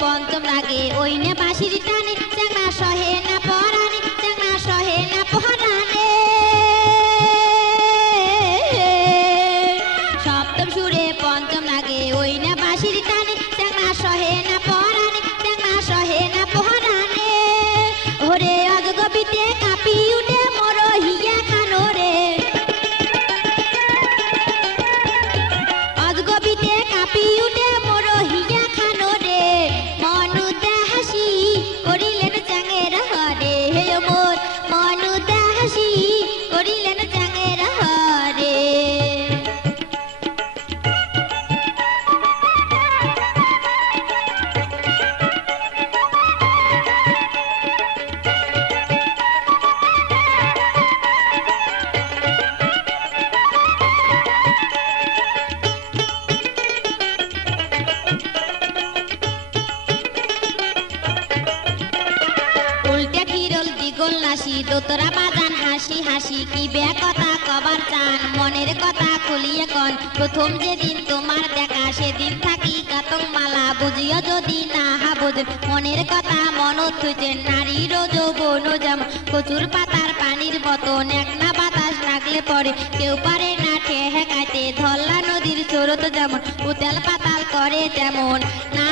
পঞ্চম রাগে ওই নে বাঁশির টানে চ্যাংড়া সহে না পরাণে চ্যাংড়া সহে না পরাণে সপ্তম সুরে পঞ্চম রাগে ওই না বাঁশির টানে চ্যাংড়া সহে না পরাণে চ্যাংড়া সহে না পরাণে ওরে অজগবিতে কাঁপি উঠে মোর হিয়া খানো রে অজগবিতে কাঁপি উঠে মোর হিয়া খানো রে মনুতে হাসি করিলেন চ্যাঙের হরে হে মোর মনুতে হাসি করিলেন চ্যাঙের হরে উল্টে কিরল দ্বিগল নাসি দোতরা বাজান হাসি হাসি কি বে কথা কবার চান মনের কথা খুলিয়ে কন প্রথম যেদিন তোমার দেখা সেদিন থাকি কাতং মালা বুঝিও যদি না বুঝেন মনের কথা মনত থুইছেন নারীর যৌবন যেমন কচুর পাতার পানির মতন এক না বাতাস লাগলে পরে কেউ পারে না ঠেকাইতে ধল্লা নদীর স্রোত যেমন উতাল পাতাল করে তেমন না